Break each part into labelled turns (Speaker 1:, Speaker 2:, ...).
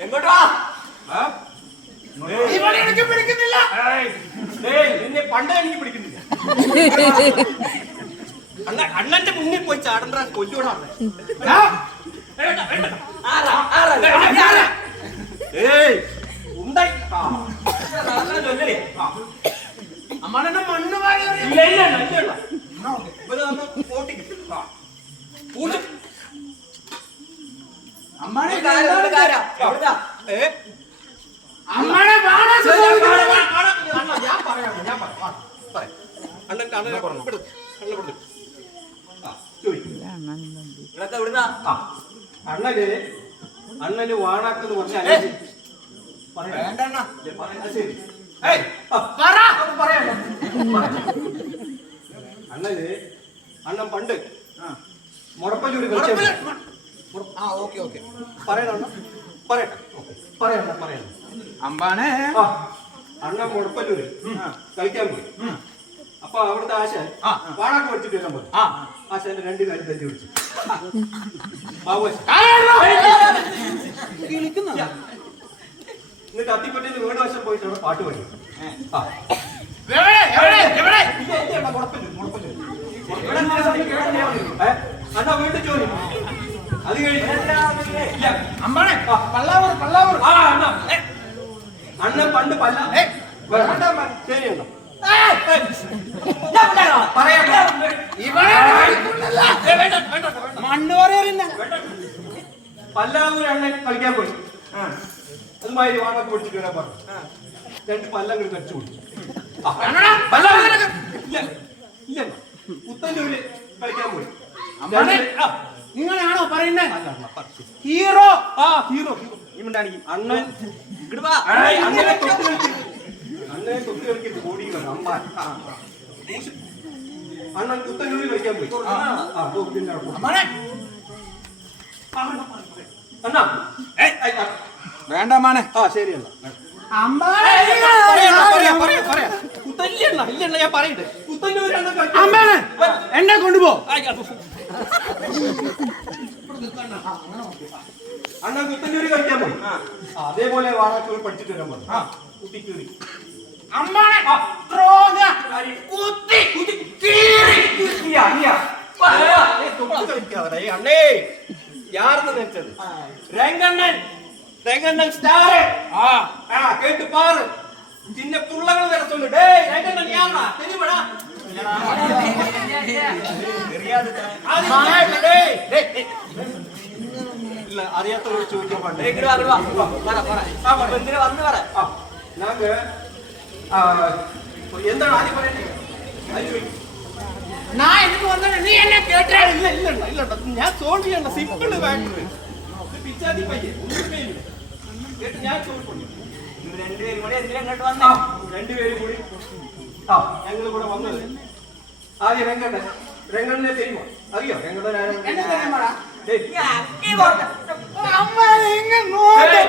Speaker 1: എങ്ങോട്ടാ
Speaker 2: എനിക്ക് പിടിക്കുന്നില്ല.
Speaker 3: നിന്നെ പണ്ടേ എനിക്ക് പിടിക്കുന്നില്ല. അണ്ണ അണ്ണന്റെ മുന്നിൽ പോയി ചാടണ്ട കൊല്ലൂടാ ഏയ്, ഉണ്ടായി. ആ.
Speaker 1: ചൊല്ലലേ
Speaker 3: ആ.
Speaker 2: അമ്മാണെ എന്നെ മണ്ണ് എറിയും.
Speaker 3: ഇല്ല ഇല്ല. ഇല്ല, അണ്ണന് അണ്ണന് വാണാക്കെന്ന് പറഞ്ഞ. അണ്ണന് അണ്ണൻ പണ്ട് മുടപ്പല്ലൂര് കളിച്ച
Speaker 2: ആ ഓക്കെ ഓക്കെ.
Speaker 3: പറയണം? പറയട്ടെ. പറയണ്ട പറയണ്ട
Speaker 2: അമ്പാണേ.
Speaker 3: അണ്ണ അണ്ണൻ മുടപ്പല്ലൂര് കളിക്കാൻ പോയി. അപ്പൊ അവിടുത്തെ ആശ
Speaker 2: ആ.
Speaker 3: വാണാക്ക് പഠിച്ചിട്ട് വരാൻ പോയി
Speaker 2: ആ.
Speaker 3: ആശാന്റെ രണ്ട് കാര്യം തല്ലി പിടിച്ചു. എന്നിട്ട് അത്തിപ്പറ്റേന്ന് വീട് വശം പോയിട്ട് അവിടെ പാട്ട് പാടി. കേട്ടില്ല? ഏ? അണ്ണാ വീട്ടിൽ ജോലി അത് കഴിഞ്ഞ് ഇല്ല.
Speaker 2: അമ്പാണെ പല്ലാവൂർ പല്ലാവൂർ
Speaker 3: ആ, അണ്ണാ. അണ്ണൻ പണ്ട് പല്ല വേണ്ട. ശരി അണ്ണാ.
Speaker 2: മണ്ണ് വാരി എറിയുന്നെ.
Speaker 3: പല്ലാവൂർ അണ്ണൻ കളിക്കാൻ പോയി. അതുമാതിരി വാണൊക്കെ പിടിച്ചിട്ട് വരാൻ പറഞ്ഞു. രണ്ട് പല്ലങ്ങൾ കടിച്ചു കൊടുത്തു. ഇല്ല ഇല്ല പുത്തല്ലൂര് കളിക്കാൻ പോയി.
Speaker 2: അമ്മാണെ
Speaker 3: പറയുന്നത്.
Speaker 2: ഹീറോ.
Speaker 3: ആ ഹീറോ ഇവണ്ടാണെങ്കിൽ അണ്ണൻ.
Speaker 1: ഇങ്ങട് വാ.
Speaker 3: അണ്ണനെ തൊട്ട്. അണ്ണനെ തൊട്ട് ഓടി അണ്ണൻ കളിക്കാൻ പോയി. അണ്ണാ,
Speaker 2: വേണ്ട മാനെ
Speaker 3: ആ ശരി
Speaker 2: എന്നെ കൊണ്ടുപോ.
Speaker 3: ആയി, അത് അണ്ണൻ പുത്തല്ലൂര് കളിക്കാൻ പോയി ആ, അതേപോലെ വാഴാക്കൂർ പഠിച്ചിട്ട് വരാൻ പറഞ്ഞു ആ കുത്തിക്കീറി
Speaker 2: അമ്പാണെ ദ്രോഹ
Speaker 3: കുത്തി കുത്തി കീറി കീറിയാ, കീറിയാ. ഏയ്, തൊട്ട് കളിക്കാതെ ഏയ്, അണ്ണേ யாருன்னு நினைச்சது രംഗണ്ണൻ രംഗണ്ണൻ സ്റ്റാർ ആ ആ കേട്ട് பாரு சின்ன புள்ளகள் வேற சொல்லு டேய் രംഗണ്ണൻ யாரா தெரியுமாடா அது யாரு? டேய், டேய், டேய். இல்ல അറിയാത്തവരോട് ചോദിക്കാൻ പാടില്ല
Speaker 1: ഇങ്ങട് വാ ഇങ്ങട് വാ പറ പറ അപ്പൊ എന്തിനാ വന്ന് പറ
Speaker 3: ആ, நாங்க ആ, എന്താണ് ആദ്യം പറയണ്ടേ അത് ചോദിക്കും
Speaker 2: ഞാൻ എനിക്ക് വന്നത് നീ എന്നെ കേട്ടേ
Speaker 3: ഇല്ല ഇല്ല ഇല്ല ഇല്ല ഞാൻ സോൾവ് ചെയ്യണ്ട സിമ്പിൾ ബാങ്ക് പിച്ചാതി പയ്യെ ഒന്നുമേ ഇല്ല കേട്ട് ഞാൻ ചോദിക്കുന്നു
Speaker 1: നിങ്ങൾ രണ്ടുപേരും കൂടി എന്തിനാ ഇങ്ങോട്ട്
Speaker 3: ആ,
Speaker 1: വന്നേ
Speaker 3: രണ്ടുപേരും കൂടി ആ ഞങ്ങൾ കൂടെ വന്നത് ആദ്യം രംഗണ്ണൻ രംഗണ്ണനെ தெரியுமா അറിയോ രംഗണ്ണൻ
Speaker 2: എന്നെ தெரியுமாடா?
Speaker 1: ഈ അക്കി പോട്ടെ.
Speaker 2: അമ്മ ഇങ്ങ നോക്ക്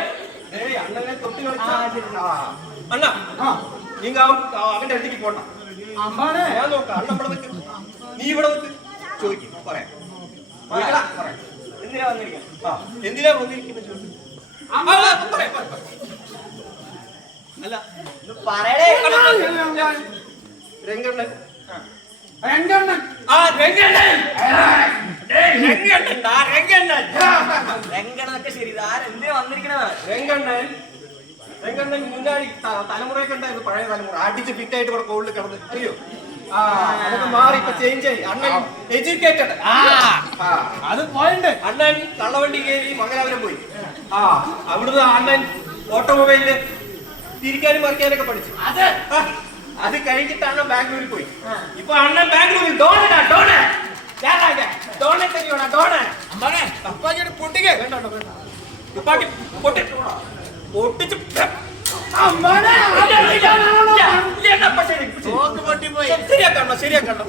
Speaker 3: ഏയ് അണ്ണനെ തൊട്ട് കളിച്ചാ ആ. അണ്ണാ നീങ്ക അവൻ അവന്റെ അടുത്തേക്ക് പോണ്ട
Speaker 2: അമ്പാണെ
Speaker 3: ഞാൻ നോക്കാം അണ്ണ ഇവിടെ നിൽക്ക് നീ ഇവിടെ നിൽക്ക് ചോദിക്കും പറയാം ചോദിക്കടാ, പറയാം
Speaker 1: എന്തിനാ വന്നിരിക്കുന്നത്
Speaker 3: ആ, എന്തിനാ വന്നിരിക്കുന്നത് ചോദിക്കും ആ, ആ, പറയാം, പറയാം, പറയാം. അല്ല
Speaker 1: ഇത് പറയടേ
Speaker 3: രംഗണ്ണൻ. ആ രംഗണ്ണൻ. രംഗണ്ണൻ. ആ രംഗണ്ണൻ.
Speaker 1: രംഗണൊക്കെ ശരി. ഇതാരെന്തിനാ വന്നിരിക്കണതാണ്
Speaker 3: രംഗണ്ണൻ. രംഗണ്ണൻ മുന്നാടി തലമുറയൊക്കെ ഉണ്ടായിരുന്നു പഴയ തലമുറ. അടിച്ച് ഫിറ്റായിട്ട് കൂടെ കോളിൽ കിടന്ന്. അറിയോ? മാറി ഇപ്പൊ ചേഞ്ച് ആയി. അണ്ണൻ എഡ്യൂക്കേറ്റഡ്
Speaker 2: അത് പോയിന്റ്
Speaker 3: അണ്ണൻ കള്ളവണ്ടി കയറി മംഗലാപുരം പോയി. ആ അവിടുന്ന് അണ്ണൻ ഓട്ടോമൊബൈലിൽ തിരിക്കാനും മറിക്കാനൊക്കെ പഠിച്ചു.
Speaker 2: അത്
Speaker 3: കഴിഞ്ഞിട്ട് അണ്ണൻ ബാംഗ്ലൂരിൽ പോയി? ഇപ്പൊ അണ്ണൻ ബാംഗ്ലൂരിൽ. ഡോണാ ഡോണ ഡോണ തന്നെയോടാ ഡോണ
Speaker 2: അമ്പാണെ തപ്പാക്കിയിട്ട് പൊട്ടിക്ക്.
Speaker 3: വേണ്ട വേണ്ട, വേണ്ട. തുപ്പാക്കി പൊട്ടി. പൊട്ടിച്ച്. ശരിയാക്കണ്ട ശരിയാക്കണ്ട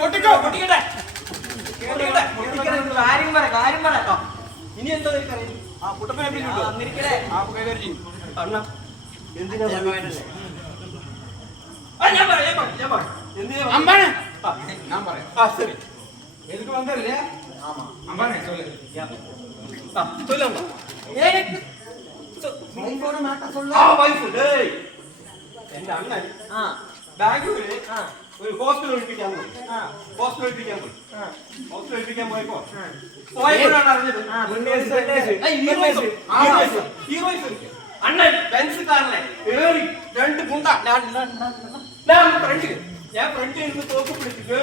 Speaker 3: പൊട്ടിക്കോ? പൊട്ടിക്കട്ടെ.
Speaker 1: കാര്യം പറ കാര്യം പറ
Speaker 3: ഇനി എന്താ அம்பானே
Speaker 2: நான்
Speaker 3: வரேன்
Speaker 2: ஆ சரி
Speaker 3: எதுக்கு வந்தாரு
Speaker 2: இல்லையா ஆமா அம்பானே சொல்லு
Speaker 3: ஆ சொல்லு
Speaker 2: எனக்கு
Speaker 3: சொல்ல வைஃப் டேய் என் அண்ணன்
Speaker 1: ஆ
Speaker 3: பெங்களூரு
Speaker 1: ஆ
Speaker 3: ഒരു ഹോസ്റ്റൽ ഒഴിപ്പിക്കാൻ പോയി.
Speaker 1: ആ.
Speaker 3: ഹോസ്റ്റൽ ഒഴിപ്പിക്കാൻ പോയി.
Speaker 1: ആ.
Speaker 3: ഹോസ്റ്റൽ ഒഴിപ്പിക്കാൻ പോയപ്പോ പോയപ്പോഴാണ് അറിഞ്ഞത്. അണ്ണൻ ബെൻസ് കാറിലെ കേറി രണ്ട് ഗുണ്ട. ഞാൻ ഞാൻ- ഫ്രണ്ട് ഞാൻ ഫ്രണ്ട് ഇരുന്ന് തോക്ക് പിടിച്ച്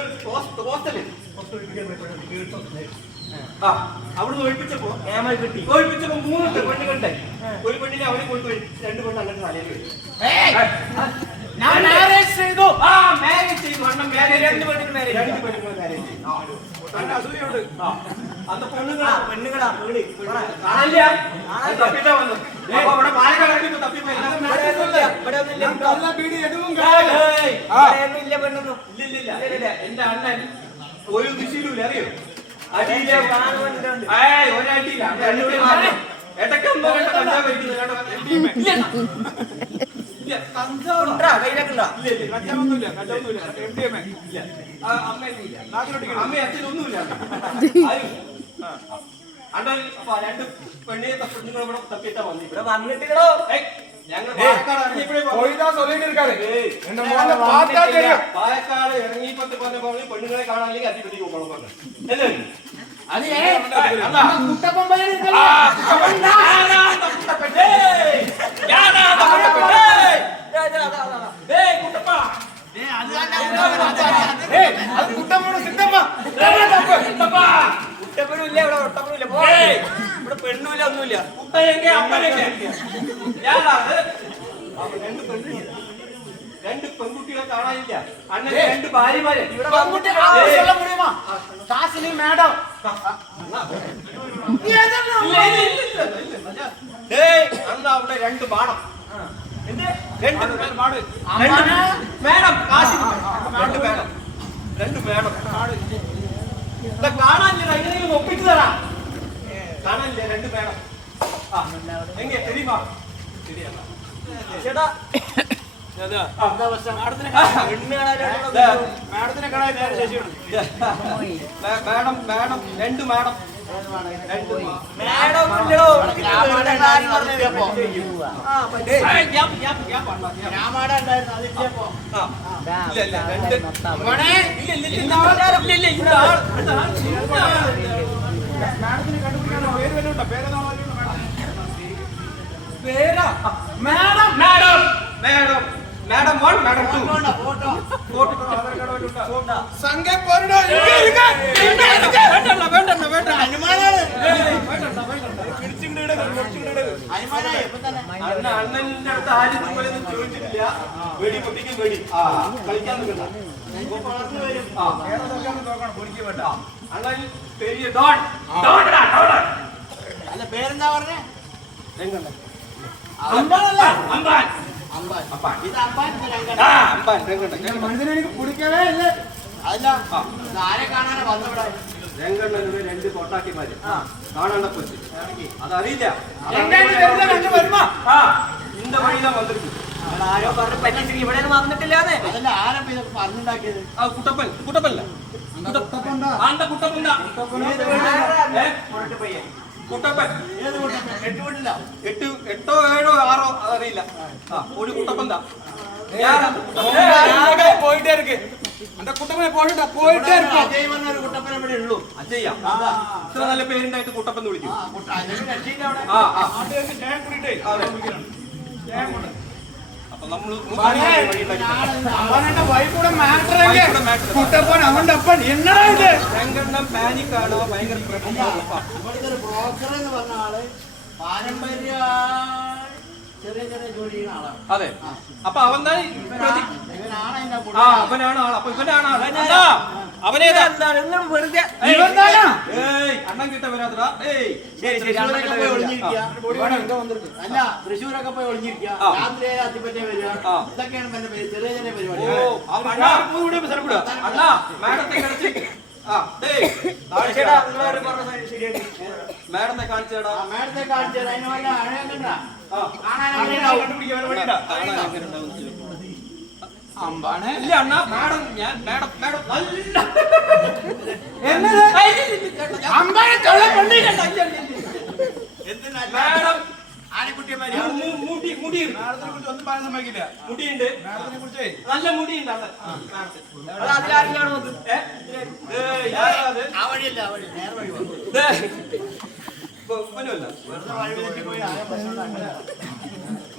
Speaker 3: ഹോസ്റ്റലിൽ. ഹോസ്റ്റൽ ഒഴിപ്പിക്കാൻ പോയപ്പോഴാണ് ആ. അവിടുന്ന് ഒഴിപ്പിച്ചപ്പോ
Speaker 1: ക്യാമറ കിട്ടി
Speaker 3: ഒഴിപ്പിച്ചപ്പോ മൂന്ന് പെണ്ണുകളുണ്ടായി ഒരു പെണ്ണിനെ അവനെ കൊണ്ടുപോയി രണ്ട് പെണ്ണ് അണ്ണന്റെ തലയിൽ
Speaker 2: ഞാൻ മാരേജ് ചെയ്തു.
Speaker 3: ആ മാരേജ് ചെയ്തു. അണ്ണൻ മാരേജ്
Speaker 1: രണ്ട് പെണ്ണുങ്ങൾ മാരേജ്
Speaker 3: രണ്ട് പെണ്ണുങ്ങൾ മാരേജ് അണ്ണൻ അസൂയുണ്ട്. അന്ന് പെണ്ണുങ്ങളാ.
Speaker 1: പെണ്ണുങ്ങളാ. പേടി
Speaker 3: കാണില്ല തപ്പിട്ടാ വന്നു. അവിടെ പാലക്കാട്
Speaker 1: തപ്പി ഇല്ല പെണ്ണൊന്നും.
Speaker 3: ഇല്ലില്ല ഇല്ല എന്റെ അണ്ണൻ ഒരു ദിശയിലും അറിയോ? അടിയിലെ ഒരടിയില്ല. ഏട്ടൊക്കെ കണ്ടാ പറ്റില്ല രണ്ട് ഇറങ്ങി പത്ത് പറഞ്ഞ പോലെ പെണ്ണുങ്ങളെ കാണാൻ അതിപ്പറ്റി പോകണം പറഞ്ഞു അല്ലേ?
Speaker 1: പെണ്ണൂല ഒന്നുമില്ല
Speaker 3: കുട്ടയെങ്കിൽ അമ്മനെങ്കിൽ രണ്ട് പെണ്ണില്ല രണ്ട് പെൺകുട്ടികളെ കാണാനില്ല അണ്ണൻ രണ്ട് ഭാര്യമാരെ ശാസിനി മാഡം അന്ന് അവിടെ രണ്ട് ബാണം എന്ത്? രണ്ട് ബാട്. രണ്ട് മേഡം കാശി രണ്ട് മേഡം രണ്ട് മേഡം ഇതാ കാണാനില്ല? എങ്ങനെയെങ്കിലും ഒപ്പിച്ചു തരാം. കാണാനില്ല? രണ്ട് മേഡം ആ എങ്ങനെ തെരിയുമാ ശരിയല്ല
Speaker 1: ചേട്ടാ.
Speaker 2: മാഡത്തിനെ കാണാൻ
Speaker 3: മാഡം മേഡം മേഡം രണ്ട്
Speaker 1: മേഡം
Speaker 2: പേര്
Speaker 3: madam
Speaker 2: madam
Speaker 3: madam Madam madam one madam two photo Aadhaar card വല്ലതും ഉണ്ടോ?
Speaker 2: സംഘ പോരടോ ഇങ്ങ இருக்க
Speaker 3: വേണ്ട, വേണ്ടണ്ണ, വേണ്ടണ്ണ, വേണ്ട. ഏയ്, വേണ്ടണ്ണ, വേണ്ടണ്ണ. അണ്ണ അണ്ണന്റെ അടുത്ത് ആരും ഇതുപോലെയൊന്നും ചോദിച്ചിട്ടില്ല വെടി പൊട്ടിക്കും വെടി ആ കളിക്കാൻ നിൽക്കണ്ട ഇപ്പൊ വളർന്നു വരും ആ
Speaker 2: നോക്കണം പൊടിക്ക് വേണ്ട
Speaker 3: അണ്ണൻ പെരിയ ഡോൺ ഡോണടാ ഡോൺ
Speaker 2: അല്ല പേരെന്താ പറഞ്ഞേ
Speaker 3: രംഗണ്ണൻ
Speaker 2: അമ്പാനല്ല
Speaker 3: അമ്പാൻ
Speaker 2: അമ്പാൻ
Speaker 3: രംഗണ്ണനൊരു രണ്ട് കോട്ടാക്കിമാര്. കാണാണ്ടപ്പൊച്ച് അതറിയില്ല. ഇന്ന വഴിയിലാ വന്നിരിക്കും
Speaker 1: ആരോ പറഞ്ഞു പറ്റിച്ചിട്ട് ഇവിടെ വന്നിട്ടില്ലാതെ
Speaker 2: അതല്ല ആരാ പറഞ്ഞുണ്ടാക്കിയത്?
Speaker 3: ആ കുട്ടപ്പൻ. കുട്ടപ്പല്ല
Speaker 2: കുട്ടപ്പൻ.
Speaker 3: കുട്ടപ്പൻ.
Speaker 1: കുട്ടപ്പൻ
Speaker 3: കുട്ടപ്പൻ.
Speaker 2: ഏത് കുട്ടപ്പൻ? എട്ട് വീട്ടില്ല
Speaker 3: എട്ട് എട്ടോ ഏഴോ ആറോ അതറിയില്ല. ആ ഒരു കുട്ടപ്പൻ താ
Speaker 2: പോയിട്ടേ ഇരിക്കേ എന്റെ കുട്ടപ്പനെ പോയിട്ടാ പോയിട്ടേ ഇരിക്കും
Speaker 1: അജയ് പറഞ്ഞ ഒരു കുട്ടപ്പനെ ഇവിടെ ഉള്ളൂ.
Speaker 3: അജയ്യ. ഇത്ര നല്ല പേരുണ്ടായിട്ട് കുട്ടപ്പൻ വിളിക്കും. ആ ആ
Speaker 4: ഇവിടുത്തെ ബ്രോക്കർ എന്ന് പറഞ്ഞ ആൾ പാരമ്പര്യ
Speaker 3: അതെ. അപ്പൊ അവൻ തന്നെ അവനാണ് ആൾ അപ്പൊ ഇവനാണ് ആൾ അവനേതാ?
Speaker 1: വെറുതെ
Speaker 3: അണ്ണൻ കിട്ട വരാത്തടാ
Speaker 4: അല്ല തൃശ്ശൂരൊക്കെ പോയി ഒളിഞ്ഞിരിക്കുക. രാത്രി അത്തിപ്പറ്റേ വരിക? ഇതൊക്കെയാണ് എന്റെ ചെറിയ ചെറിയ പരിപാടി
Speaker 3: അണ്ണാ മാഡത്തെ
Speaker 1: കിടച്ച്
Speaker 3: മാഡത്തെ കാണിച്ചേടാ
Speaker 4: മാഡത്തെ കാണിച്ചേടാ അതിന് വല്ല അഴകണ്ട കാണാൻ
Speaker 2: അമ്പാണ്.
Speaker 3: ഇല്ല അണ്ണാ മാഡം ഞാൻ മാഡം മാഡം നല്ല
Speaker 2: എന്നത് അമ്പാനെ തൊള്ള.
Speaker 4: എന്തിനാ?
Speaker 3: മാഡം. മുടിയുണ്ട് നല്ല മുടിയുണ്ട്
Speaker 1: അതിലാരെങ്കിലും
Speaker 4: വഴിയല്ല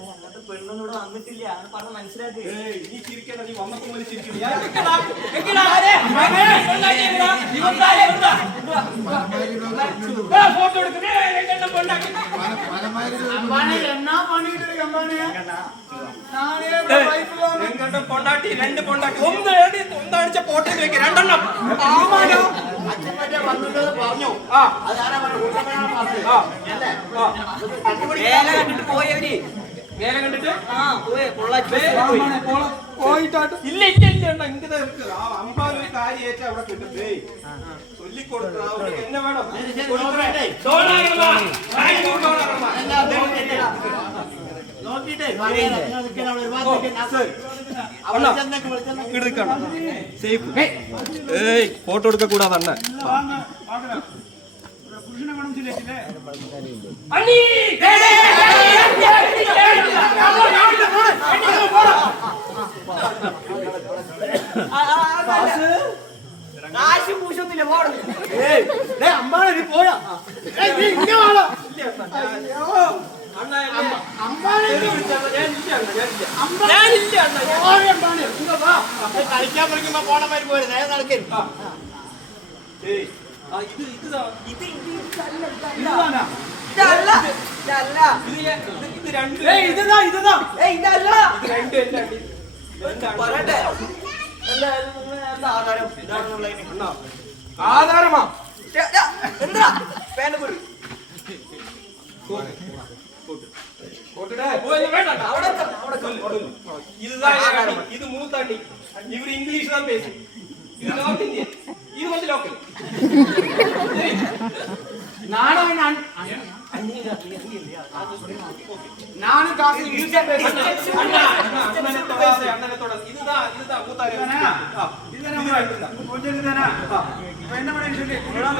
Speaker 1: അങ്ങനത്തെ പെണ്ണൊന്നും ഇവിടെ വന്നിട്ടില്ല. പറഞ്ഞ് മനസ്സിലാക്കി.
Speaker 3: ഏയ്, നീ ചിരിക്കണ്ട, നീ വന്നപ്പോ മുതൽ പൊണ്ടാട്ടി രണ്ട് പൊണ്ടാട്ടി ഒന്ന് ഒന്നടിച്ച പോട്ടി വെക്ക്. രണ്ടെണ്ണം. ആമാനോ.
Speaker 4: പറഞ്ഞു.
Speaker 3: ആ.
Speaker 4: അത് ആരാ പറഞ്ഞു കണ്ടുപിടിക്കാൻ
Speaker 1: പോയവര്.
Speaker 3: നേരെ കണ്ടിട്ട്?
Speaker 1: ആ
Speaker 3: ഇല്ല ഇല്ല ഇല്ല അണ്ണാ ഇങ്ങനെ ഇருக்கு ഫോട്ടോ
Speaker 2: എടുക്കൂടാ
Speaker 3: തന്നെ
Speaker 1: കാശ് പൂശൊന്നുമില്ല പോടുന്നു
Speaker 2: അമ്പാനെ നീ പോയാ
Speaker 4: കളിക്കാൻ പഠിക്കുമ്പോ പോണമാര് നേരെ നടക്കരുത്
Speaker 3: ഇത് ഇത് ദാ.
Speaker 1: ഇത് ഇത് ഇതല്ല ഇതല്ല
Speaker 2: ഇതാനാ?
Speaker 1: ഇതല്ല ഇതല്ല
Speaker 3: ഇത് ഞാൻ- ഇത് ഇത് രണ്ട്
Speaker 2: ഏയ്, ഇതാ ഇതാ
Speaker 1: ഏയ് ഇതല്ല
Speaker 3: ഇത് രണ്ട് എന്റെ അടി രണ്ട് അടി.
Speaker 1: പറയട്ടെ എന്തായാലും നിങ്ങൾ എന്താ ആധാരം ഇതാണെന്നുള്ളതിന്
Speaker 3: അണ്ണാ
Speaker 2: ആധാരമാ
Speaker 1: ഛെ, ഛെ, എന്താ പേന പോയി
Speaker 3: ഓ, ഇത് വേണ്ട അണ്ണാ.
Speaker 1: അവിടെ വെക്കാം, അവിടെ വെക്കാം.
Speaker 3: இதுதான் என் அணி. இது மூத்த அணி இவர் இங்கிலீஷ் தான் பேசும் இது நார்த் இந்தியன் இது வந்து லோக்கல்
Speaker 2: നാണോ ഞാൻ நானும் காசு ஈஸியா பேசுறேன்
Speaker 3: அண்ணா அண்ணா அண்ணனை தொடாத அண்ணனை தொடாத இதுதான் இதுதான் மூத்த அணி ஆ, இது ரெண்டு தான்.
Speaker 2: கொஞ்சம் இதுதானா இப்ப என்ன பண்ணி சொல்லி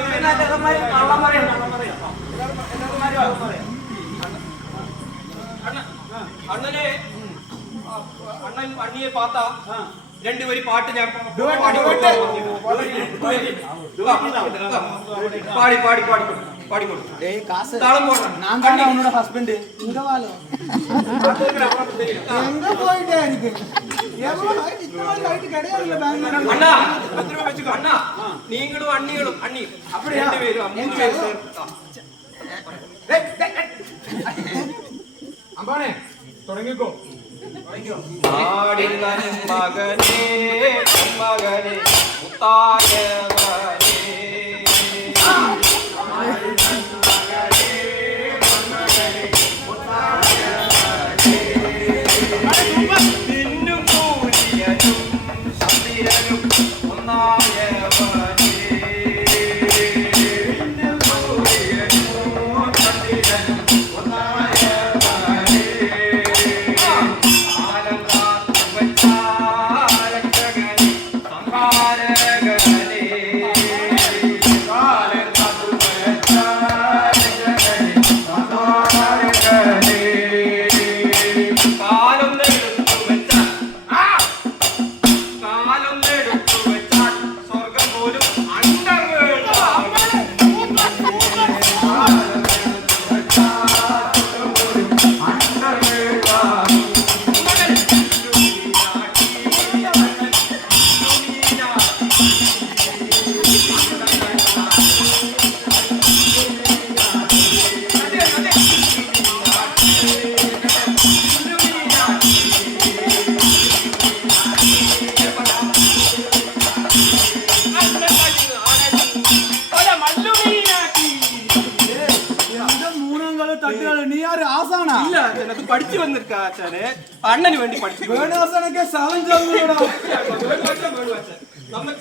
Speaker 1: പിന്നെ അദ്ദേഹന്മാര് കള്ളം പറയും കള്ളം പറയും അദ്ദേഹന്മാര് കള്ളം പറയും
Speaker 3: அண்ணா அண்ணனே ஆ, அண்ணன் அண்ணியை பார்த்தா ரெண்டு வரி பாட்டு ഞാൻ
Speaker 2: Duet,
Speaker 3: പാടി
Speaker 2: duet.
Speaker 3: പാടി പാടി പാടി പാടി കൊടുക്കും
Speaker 2: ஏய் காசு
Speaker 3: താളം പോടണം
Speaker 2: நான் தானே அவனோட ஹஸ்பண்ட் இங்க வாழ எங்க போயிட்டே இருக்கு எவ்வளவு height, இத்தனை நாள் height கிடையாதுல்ல பெங்களூர்ல.
Speaker 3: அண்ணா பத்து ரூபாய் வச்சுக்கோ அண்ணா நீங்களும் அண்ணிகளும் அண்ணி
Speaker 2: அப்படியா?
Speaker 3: ரெண்டு பேரும் மூணு பேர் சார்
Speaker 2: டேய், டேய், டேய். அம்பானே தொடங்கிக்கோ
Speaker 3: ആടിനൻ മകനേ മകനേ മുത്തായവനേ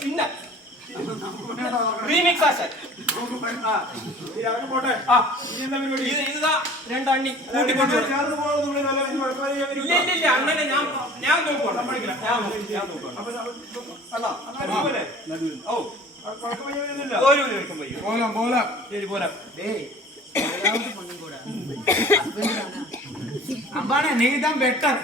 Speaker 3: சின்ன ഞാൻ ഞാൻ നോക്കണം ഞാൻ നോക്കാം, ഞാൻ നോക്കാം. ഓ. ഒരു എടുക്കാൻ പയ്യോ
Speaker 5: പോലാം പോലാം.
Speaker 3: ശരി പോരാ.
Speaker 5: അമ്പാനെ നീ താൻ ബെറ്റർ